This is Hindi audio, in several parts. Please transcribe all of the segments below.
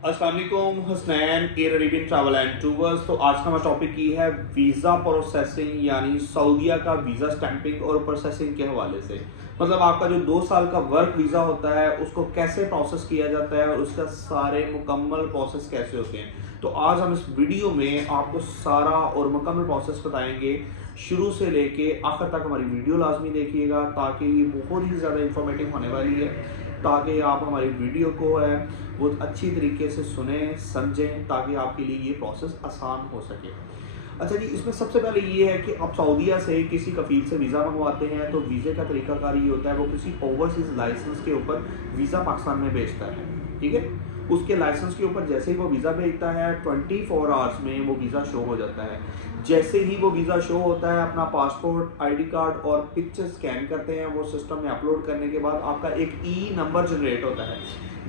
अस्सलाम वालेकुम, Husnain air Arabian travel and tours. तो आज का हमारा टॉपिक ये है वीज़ा प्रोसेसिंग, यानी सऊदीया का वीज़ा स्टैंपिंग और प्रोसेसिंग के हवाले से। मतलब आपका जो 2 साल का वर्क वीज़ा होता है उसको कैसे प्रोसेस किया जाता है और उसका सारे मुकम्मल प्रोसेस कैसे होते हैं। तो आज हम इस वीडियो में आपको सारा और मुकम्मल प्रोसेस बताएंगे, शुरू से लेके आखिर तक हमारी वीडियो लाजमी देखिएगा ताकि ये बहुत ही ज़्यादा इंफॉर्मेटिव होने वाली है, ताकि आप हमारी वीडियो को है बहुत अच्छी तरीके से सुने समझें, ताकि आपके लिए ये प्रोसेस आसान हो सके। अच्छा जी, इसमें सबसे पहले ये है कि आप सऊदीया से किसी कफील से वीज़ा मंगवाते हैं तो वीज़े का तरीकाकार ये होता है, वो किसी ओवरसीज़ लाइसेंस के ऊपर वीज़ा पाकिस्तान में भेजता है। ठीक है, उसके लाइसेंस के ऊपर जैसे ही वो वीज़ा भेजता है 24 आवर्स में वो वीज़ा शो हो जाता है। जैसे ही वो वीज़ा शो होता है, अपना पासपोर्ट, आईडी कार्ड और पिक्चर स्कैन करते हैं, वो सिस्टम में अपलोड करने के बाद आपका एक ई नंबर जनरेट होता है।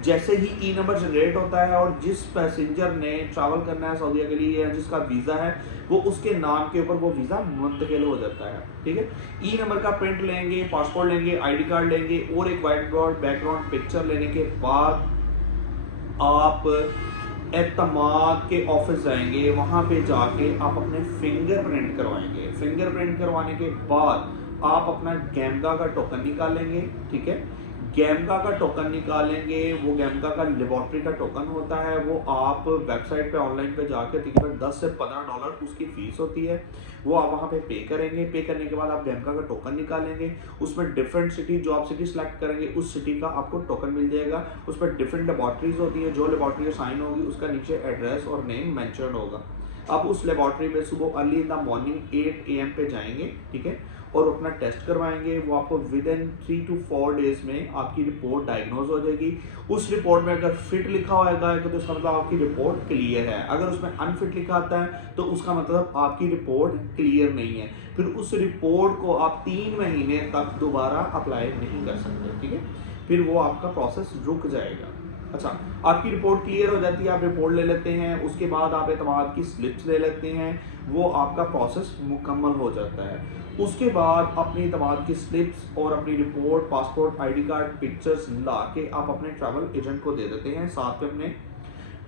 जैसे ही ई नंबर जनरेट होता है और जिस पैसेंजर ने ट्रैवल करना है सऊदीया के लिए या जिसका वीज़ा है वो उसके नाम के ऊपर वो वीज़ा मुंतकिल हो जाता है। ठीक है, ई नंबर का प्रिंट लेंगे, पासपोर्ट लेंगे, आईडी कार्ड लेंगे और एक वाइट बैकग्राउंड पिक्चर लेने के बाद आप एतमाद के ऑफिस जाएंगे। वहाँ पे जाके आप अपने फिंगरप्रिंट करवाएंगे। फिंगरप्रिंट करवाने के बाद आप अपना गैमका का टोकन निकालेंगे। ठीक है, गैमका का टोकन निकालेंगे, वो गैमका का लेबॉर्ट्री का टोकन होता है, वो आप वेबसाइट पे ऑनलाइन पे जाके तकरीबन 10 से 15 डॉलर उसकी फ़ीस होती है, वो आप वहाँ पे पे करेंगे। पे करने के बाद आप गैमका का टोकन निकालेंगे, उसमें डिफरेंट सिटी, जो आप सिटी सेलेक्ट करेंगे उस सिटी का आपको टोकन मिल जाएगा। उस पर डिफरेंट लेबॉर्ट्रीज होती है, जो लेबॉर्ट्री असाइन होगी उसका नीचे एड्रेस और नेम मेंशन होगा। आप उस लेबॉर्ट्री में सुबह early in the morning 8 AM पे जाएंगे। ठीक है, और अपना टेस्ट करवाएंगे। वो आपको विद इन 3 to 4 डेज में आपकी रिपोर्ट डायग्नोज हो जाएगी। उस रिपोर्ट में अगर फिट लिखा होगा तो उसका मतलब आपकी रिपोर्ट क्लियर है। अगर उसमें अनफिट लिखा आता है तो उसका मतलब आपकी रिपोर्ट क्लियर नहीं है। फिर उस रिपोर्ट को आप 3 महीने तक दोबारा अप्लाई नहीं कर सकते। ठीक है, फिर वो आपका प्रोसेस रुक जाएगा। अच्छा, आपकी रिपोर्ट क्लियर हो जाती है, आप रिपोर्ट ले लेते हैं, उसके बाद आप एतमाद की स्लिप्स ले लेते हैं, वो आपका प्रोसेस मुकम्मल हो जाता है। उसके बाद अपनी एतमाद की स्लिप्स और अपनी report, passport, ID card, pictures ला के आप अपने ट्रैवल एजेंट को दे देते हैं, साथ में अपने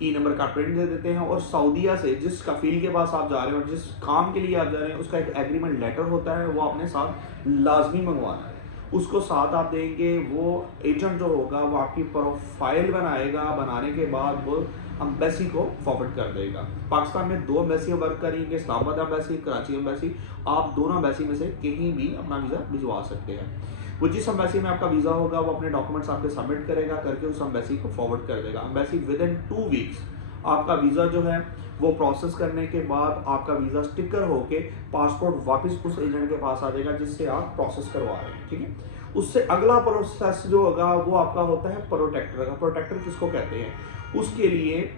ई नंबर का प्रिंट दे देते हैं। और सऊदीया से जिस कफील के पास आप जा रहे हैं और जिस काम के लिए आप जा रहे हैं उसका एक एग्रीमेंट लेटर होता है, वो अपने साथ लाजमी मंगवाना है। उसको साथ आप देंगे। वो एजेंट जो होगा वो आपकी प्रोफाइल बनाएगा, बनाने के बाद वो अम्बेसी को फॉरवर्ड कर देगा। पाकिस्तान में 2 एम्बेसी वर्क करेंगे, इस्लामाबाद एम्बेसी, कराची एम्बेसी। आप दोनों एम्बेसी में से कहीं भी अपना वीज़ा भिजवा सकते हैं। वो जिस एम्बेसी में आपका वीज़ा होगा वो अपने डॉक्यूमेंट्स आपके सबमिट करेगा, करके उस एम्बेसी को फॉरवर्ड कर देगा। एम्बेसी विद इन 2 वीक्स आपका वीज़ा जो है वो प्रोसेस करने के बाद आपका वीज़ा स्टिकर होके पासपोर्ट वापस उस एजेंट के पास आ जाएगा जिससे आप प्रोसेस करवा रहे हैं। ठीक है, उससे अगला प्रोसेस जो होगा वो आपका होता है प्रोटेक्टर का। प्रोटेक्टर किसको कहते हैं? उसके लिए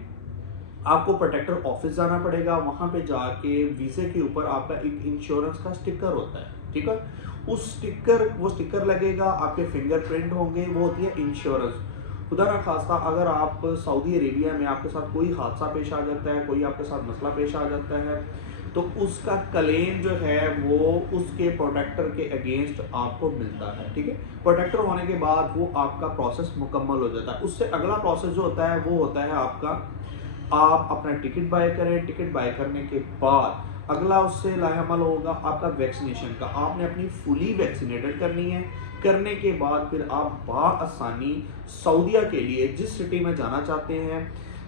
आपको प्रोटेक्टर ऑफिस जाना पड़ेगा। वहां पे जाके वीज़े के ऊपर आपका एक इंश्योरेंस का स्टिकर होता है। ठीक है, वो स्टिकर लगेगा, आपके फिंगरप्रिंट होंगे, वो होती है इंश्योरेंस। खुदा ना खास्ता अगर आप सऊदी अरेबिया में आपके साथ कोई हादसा पेश आ जाता है, कोई आपके साथ मसला पेश आ जाता है, तो उसका क्लेम जो है वो उसके प्रोटेक्टर के अगेंस्ट आपको मिलता है। ठीक है, प्रोटेक्टर होने के बाद वो आपका प्रोसेस मुकम्मल हो जाता है। उससे अगला प्रोसेस जो होता है वो होता है आपका, आप अपना टिकट बाय करें। टिकट बाय करने के बाद अगला उससे लाहेमल होगा आपका वैक्सीनेशन का। आपने अपनी फुली वैक्सीनेटेड करनी है। करने के बाद फिर आप बाआसानी सऊदीया के लिए जिस सिटी में जाना चाहते हैं,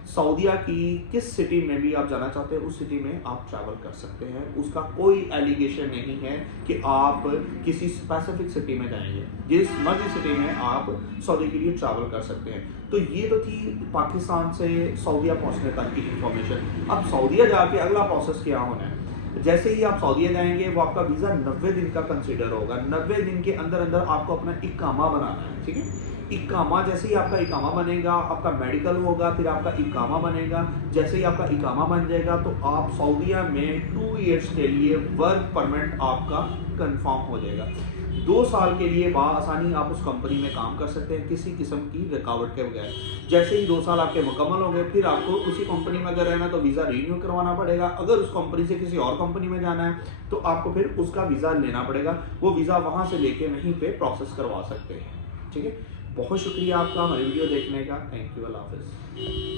सऊदीया की किस सिटी में भी आप जाना चाहते हैं उस सिटी में आप ट्रैवल कर सकते हैं। उसका कोई एलिगेशन नहीं है कि आप किसी स्पेसिफिक सिटी में जाएंगे, जिस मर्जी सिटी में आप सऊदी के लिए ट्रैवल कर सकते हैं। तो ये तो थी पाकिस्तान से सऊदीया पहुंचने तक की इंफॉर्मेशन। अब सऊदीया जाके अगला प्रोसेस क्या होना है? जैसे ही आप सऊदीया जाएंगे वो आपका वीज़ा 90 दिन का कंसिडर होगा। 90 दिन के अंदर अंदर आपको अपना इकामा बनाना है। ठीक है, इकामा, जैसे ही आपका इकामा बनेगा आपका मेडिकल होगा, फिर आपका इकामा बनेगा। जैसे ही आपका इकामा बन जाएगा तो आप सऊदीया में 2 ईयर्स के लिए वर्क परमिट आपका कंफर्म हो जाएगा। 2 साल के लिए बाआसानी आप उस कंपनी में काम कर सकते हैं किसी किस्म की रुकावट के बगैर। जैसे ही 2 साल आपके मुकम्मल हो गए फिर आपको उसी कंपनी में अगर रहना तो वीज़ा रिन्यू करवाना पड़ेगा। अगर उस कंपनी से किसी और कंपनी में जाना है तो आपको फिर उसका वीज़ा लेना पड़ेगा। वो वीज़ा वहाँ से लेके वहीं पे प्रोसेस करवा सकते हैं। ठीक है, बहुत शुक्रिया आपका हमारी वीडियो देखने का। थैंक यू, अल्लाह हाफिज़।